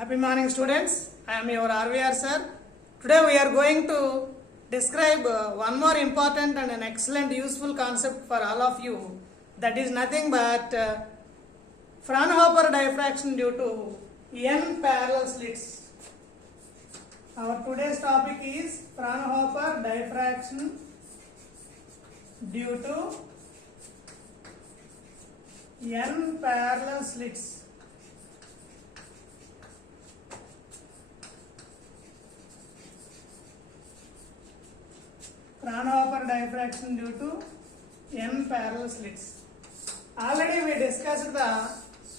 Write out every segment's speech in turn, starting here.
Happy morning, students. I am your RVR sir. Today we are going to describe one more important and an excellent useful concept for all of you. That is nothing but Fraunhofer diffraction due to n parallel slits. Our today's topic is Fraunhofer diffraction due to n parallel slits. Fraunhofer diffraction due to n parallel slits. Already we discussed the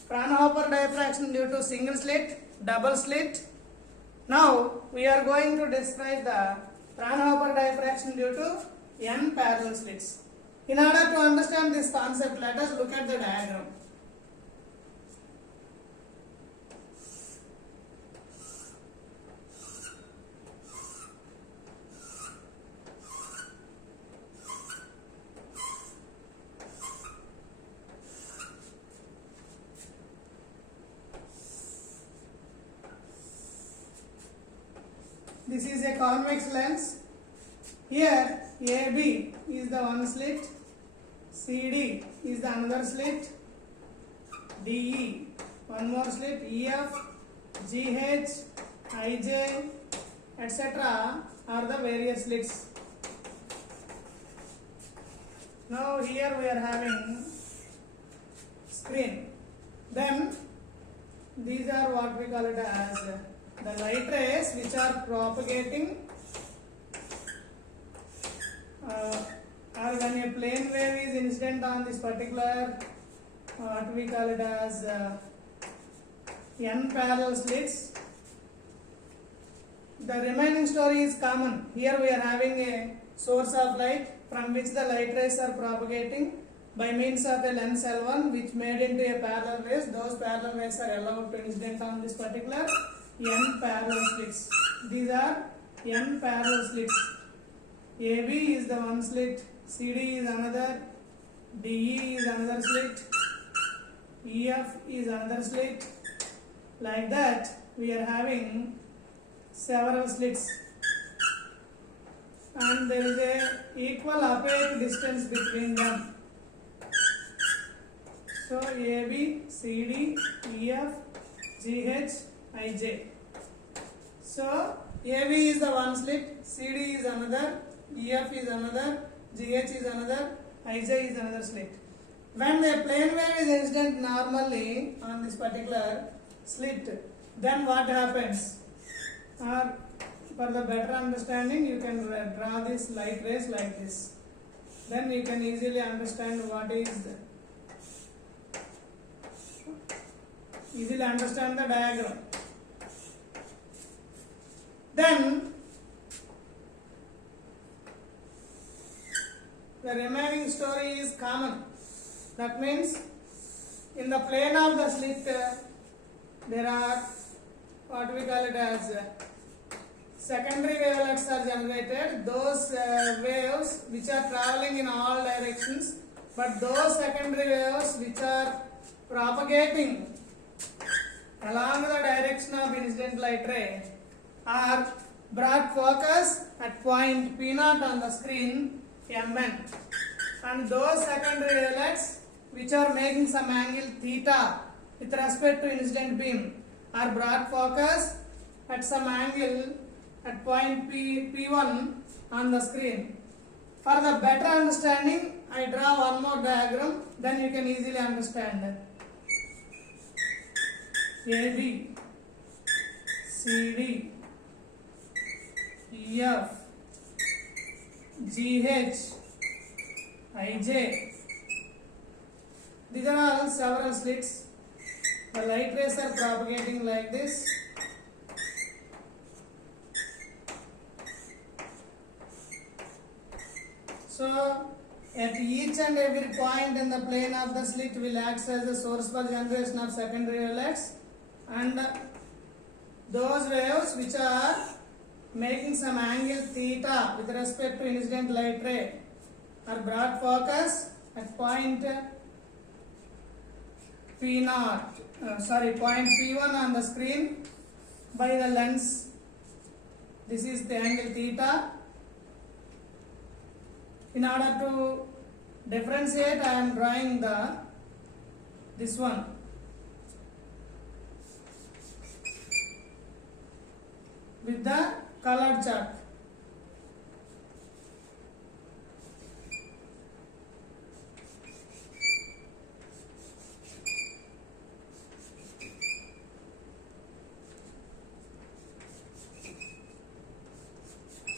Fraunhofer diffraction due to single slit, double slit. Now we are going to describe the Fraunhofer diffraction due to n parallel slits. In order to understand this concept, let us look at the diagram. This is a convex lens. Here AB is the one slit, CD is the another slit, DE one more slit, EF, GH, IJ, etc. are the various slits. Now here we are having screen. Then these are what we call it as the light rays which are propagating or when a plane wave is incident on this particular what we call it as n parallel slits. The remaining story is common. Here we are having a source of light from which the light rays are propagating by means of a lens L1 which made into a parallel rays. Those parallel rays are allowed to incident on this particular n parallel slits. These are n parallel slits. AB is the one slit, CD is another, DE is another slit, EF is another slit. Like that, we are having several slits, and there is a equal opaque distance between them. So AB, CD, EF, GH, IJ. So AB is the one slit, CD is another, EF is another, GH is another, IJ is another slit. When the plane wave is incident normally on this particular slit, then what happens? Or for the better understanding, you can draw this light rays like this. Then you can easily understand what is easily understand the diagram. Then the remaining story is common. That means in the plane of the slit there are what we call it as secondary wavelets are generated. Those waves which are traveling in all directions, but those secondary waves which are propagating along the direction of incident light ray are brought focus at point P0 on the screen Mn, and those secondary wavelets which are making some angle theta with respect to incident beam are brought focus at some angle at point P1 on the screen. For the better understanding, I draw one more diagram, then you can easily understand. AB, CD, EF, GH, IJ. These are all several slits. The light rays are propagating like this. So at each and every point in the plane of the slit will act as the source for generation of secondary wavelets, and those waves which are making some angle theta with respect to incident light ray are brought focus at point P0, point P1 on the screen, by the lens. This is the angle theta. In order to differentiate, I am drawing this one. With the colored chart.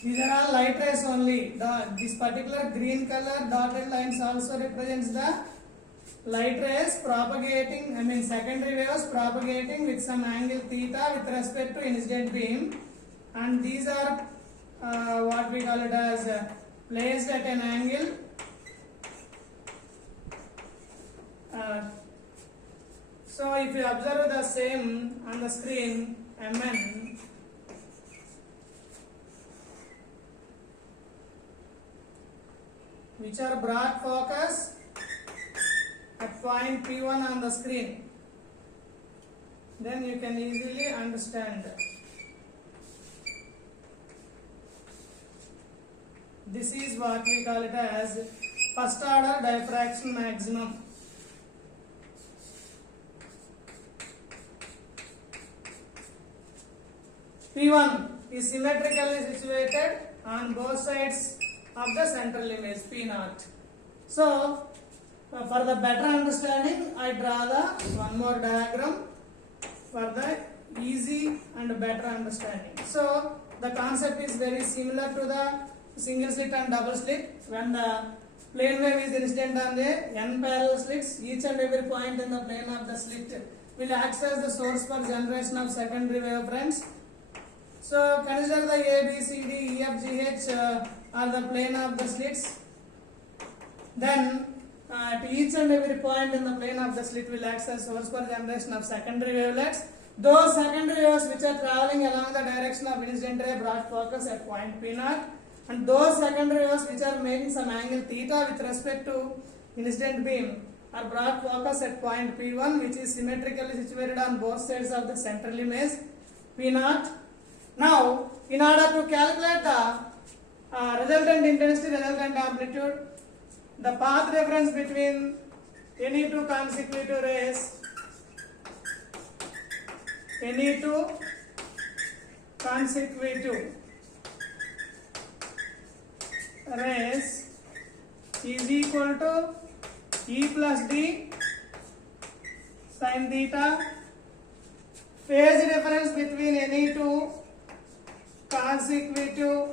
These are all light rays only. This particular green color dotted lines also represents the light rays propagating, secondary waves propagating with some angle theta with respect to incident beam. And these are what we call it as placed at an angle so if you observe the same on the screen, Mn, which are brought focus at point P1 on the screen, then you can easily understand. This is what we call it as first order diffraction maximum. P1 is symmetrically situated on both sides of the central image P0. So, for the better understanding, I draw one more diagram for the easy and better understanding. So, the concept is very similar to the single slit and double slit. When the plane wave is incident on the n parallel slits, each and every point in the plane of the slit will act as the source for generation of secondary wave friends. So consider the A, B, C, D, E, F, G, H are the plane of the slits. Then at each and every point in the plane of the slit will act as source for generation of secondary wavelets. Those secondary waves which are traveling along the direction of incident ray brought focus at point P0, and those secondary waves which are making some angle theta with respect to incident beam are brought focus at point P1, which is symmetrically situated on both sides of the central image P0. Now, in order to calculate the resultant intensity, resultant amplitude, the path reference between any two consecutive rays, any two consecutive rays is equal to E plus D sin theta. Phase difference between any two consecutive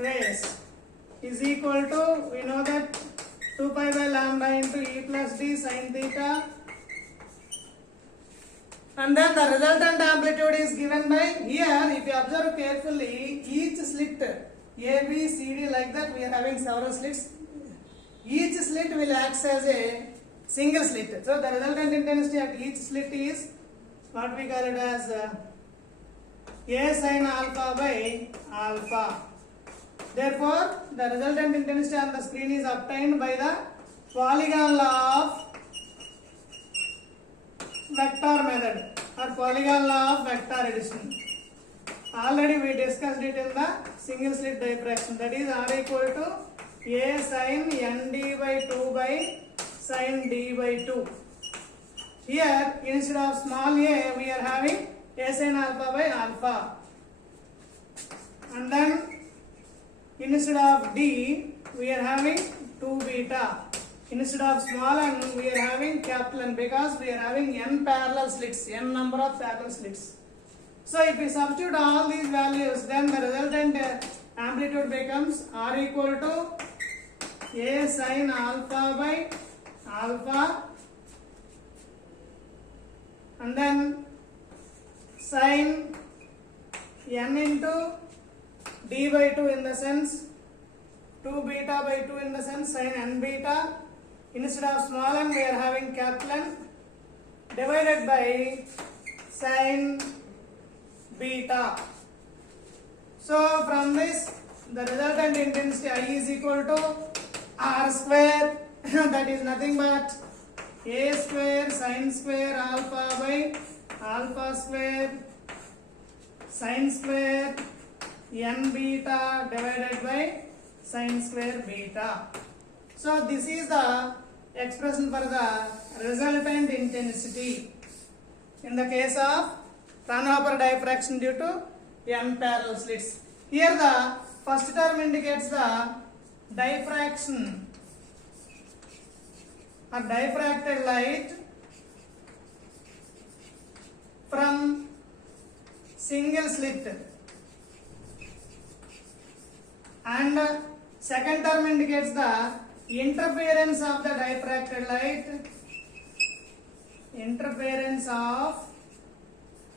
rays is equal to, we know that 2 pi by lambda into E plus D sin theta, and then the resultant amplitude is given by, here if you observe carefully, each slit A, B, C, D, like that we are having several slits. Each slit will act as a single slit. So the resultant intensity at each slit is what we call it as A sin alpha by alpha. Therefore, the resultant intensity on the screen is obtained by the polygon law of vector method or polygon law of vector addition. Already we discussed it in the single slit diffraction, that is R equal to A sin nd by 2 by sin d by 2. Here instead of small a we are having A sin alpha by alpha, and then instead of d we are having 2 beta. Instead of small n we are having capital N, because we are having n parallel slits, n number of parallel slits. So if we substitute all these values, then the resultant amplitude becomes R equal to A sin alpha by alpha, and then sin n into d by 2 in the sense 2 beta by 2 in the sense sin n beta. Instead of small n we are having capital N divided by sin beta. So from this the resultant intensity I is equal to R square that is nothing but A square sin square alpha by alpha square sin square n beta divided by sin square beta. So this is the expression for the resultant intensity in the case of Fraunhofer diffraction due to n parallel slits. Here the first term indicates the diffraction or diffracted light from single slit, and second term indicates the interference of the diffracted light, interference of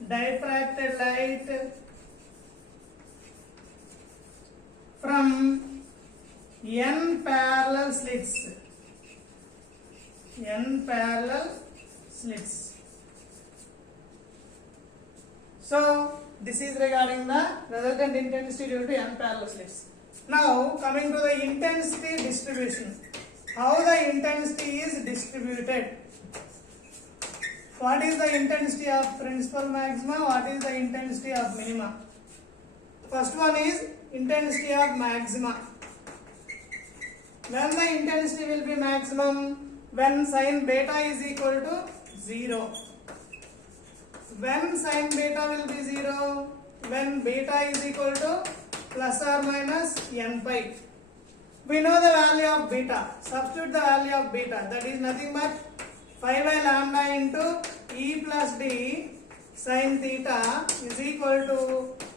diffracted light from n parallel slits, n parallel slits. So this is regarding the resultant intensity due to n parallel slits. Now coming to the intensity distribution. How the intensity is distributed? What is the intensity of principal maxima? What is the intensity of minima? First one is intensity of maxima. When the intensity will be maximum? When sin beta is equal to 0. When sin beta will be 0? When beta is equal to plus or minus n pi. We know the value of beta. Substitute the value of beta. That is nothing but 5 by lambda into e plus d sin theta is equal to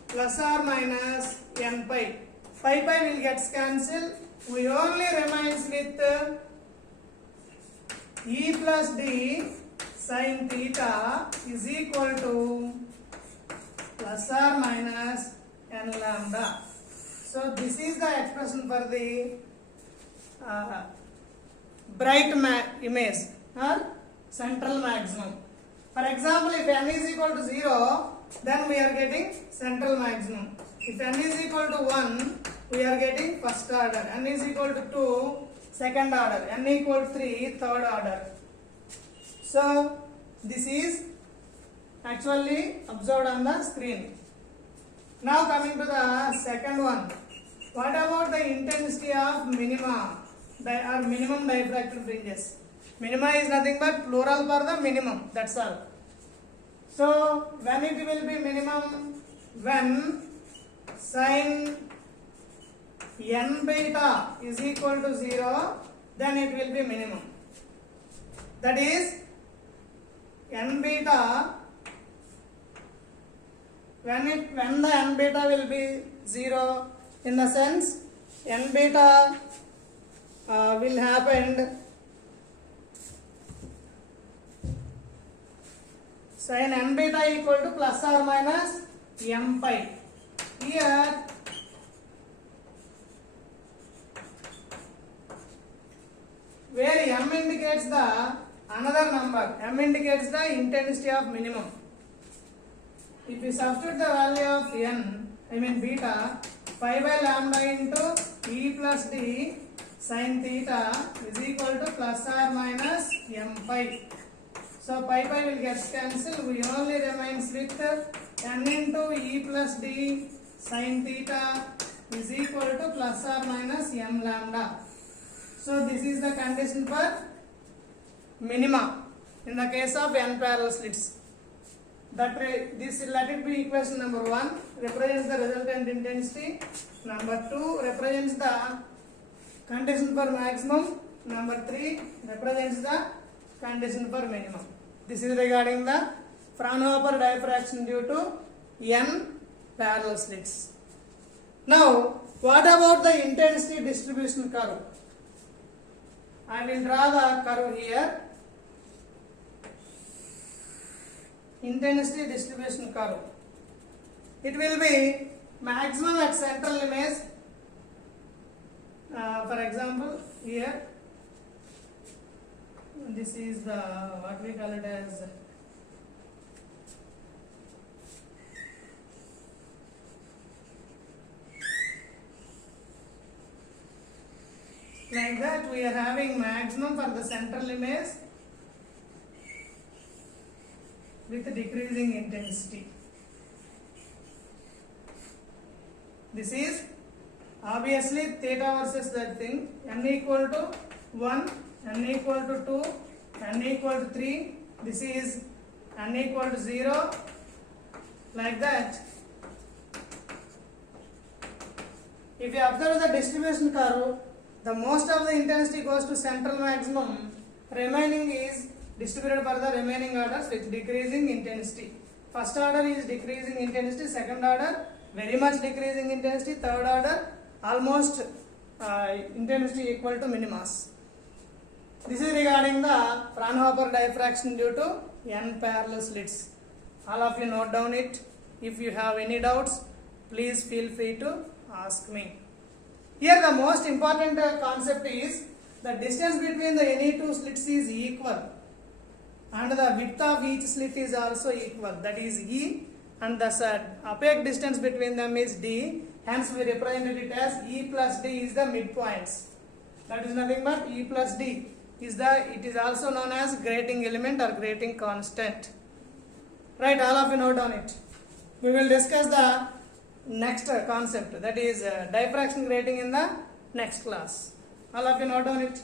plus or minus n pi. Pi will gets cancelled. We only remains with e plus d sin theta is equal to plus or minus n lambda. So this is the expression for the bright image or central maximum. For example, if n is equal to 0, then we are getting central maximum. If n is equal to 1, we are getting first order. N is equal to 2, second order. N equal to 3, third order. So this is actually observed on the screen. Now coming to the second one. What about the intensity of minima or minimum diffracted fringes? Minima is nothing but plural for the minimum, that's all. So when it will be minimum? When sin n beta is equal to 0, then it will be minimum. That is n beta, when the n beta will be 0, in the sense n beta will happen sin n beta equal to plus or minus m pi. Here where m indicates the another number, m indicates the intensity of minimum. If we substitute the value of n, beta, 5 by lambda into e plus d sin theta is equal to plus or minus m pi. So pi will get cancelled. We only remains with n into e plus d sin theta is equal to plus or minus m lambda. So this is the condition for minima in the case of n parallel slits. Let it be equation number 1, represents the resultant intensity. Number 2 represents the condition for maximum. Number 3 represents the condition for minimum. This is regarding the Fraunhofer diffraction due to n parallel slits. Now, what about the intensity distribution curve? I will draw the curve here. Intensity distribution curve. It will be maximum at central image. For example, here this is the what we call it as like that. We are having maximum for the central image with decreasing intensity. This is obviously theta versus that thing. N equal to 1, n equal to 2, n equal to 3. This is n equal to 0. Like that. If you observe the distribution curve, the most of the intensity goes to central maximum. Remaining is distributed for the remaining orders with decreasing intensity. First order is decreasing intensity, second order very much decreasing intensity, third order almost intensity equal to minimas. This is regarding the Fraunhofer diffraction due to n parallel slits. All of you note down it. If you have any doubts, please feel free to ask me. Here the most important concept is the distance between the any two slits is equal and the width of each slit is also equal, that is E, and the opaque distance between them is D. Hence we represent it as E plus D is the midpoints. That is nothing but E plus D is it is also known as grating element or grating constant. Right, all of you note down it. We will discuss the next concept, that is diffraction grating, in the next class. All of you note down it.